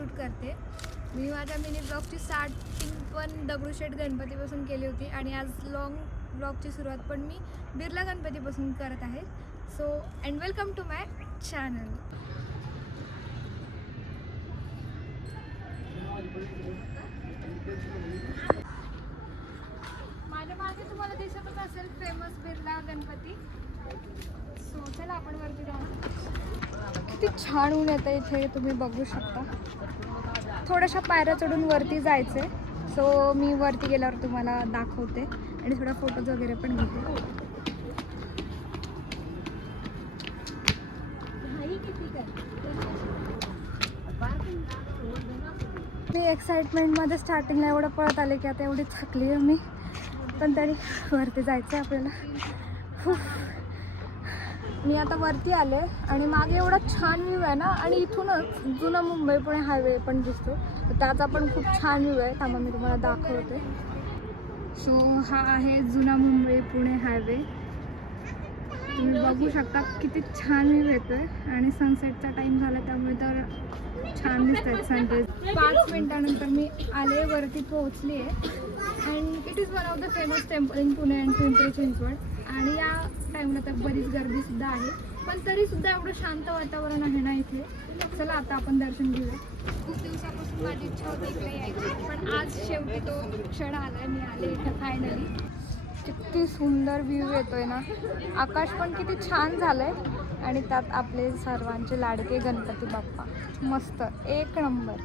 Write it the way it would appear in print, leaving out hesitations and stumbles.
Shoot करते. मी माझ्या mini ब्लॉगची starting पण दगडूशेठ गणपतीपासून केली होती आणि आज लॉंग ब्लॉगची सुरुवात पण मी बिर्ला गणपतीपासून करत आहे. So and welcome to my channel. माझ्या मागे तुम्हाला दिसतच असेल फेमस बिर्ला गणपती. सो चला आपण वरती जाऊ. किती छान ऊन येतं इथे, तुम्ही बघू शकता. थोड्याशा पायऱ्या चढून वरती जायचे. सो मी वरती गेल्यावर तुम्हाला दाखवते आणि थोडा फोटोज वगैरे पण घेते. मी एक्साइटमेंटमध्ये स्टार्टिंगला एवढं पळत आले की आता एवढी थकली आहे मी, पण तरी वरती जायचं आहे आपल्याला. मी आता वरती आले आणि मागे एवढा छान व्ह्यू आहे ना, आणि इथूनच जुना मुंबई पुणे हायवे पण दिसतो, तर त्याचा पण खूप छान व्ह्यू आहे. थांबा मी तुम्हाला दाखवते. सो हा आहे जुना मुंबई पुणे हायवे. तुम्ही बघू शकता किती छान व्ह्यू येतोय आणि सनसेटचा टाइम झाला त्यामुळे तर छान दिसत आहेत सनराईज. 5 मिनिटानंतर मी आले, वरती पोहोचली आहे. And it is one of the famous temple in Pune and Pimpri Chinchwad. आणि या टाईमला तर बरीच गर्दीसुद्धा आहे, पण तरीसुद्धा एवढं शांत वातावरण आहे ना इथे. चला आता आपण दर्शन घेऊया. खूप दिवसापासून माझी इच्छा होती इकडे यायची, पण आज शेवटी तो क्षण आला. मी आले इथं फायनली. किती सुंदर व्ह्यू येतोय ना, आकाश पण किती छान झालंय आणि त्यात आपले सर्वांचे लाडके गणपती बाप्पा. मस्त, एक नंबर.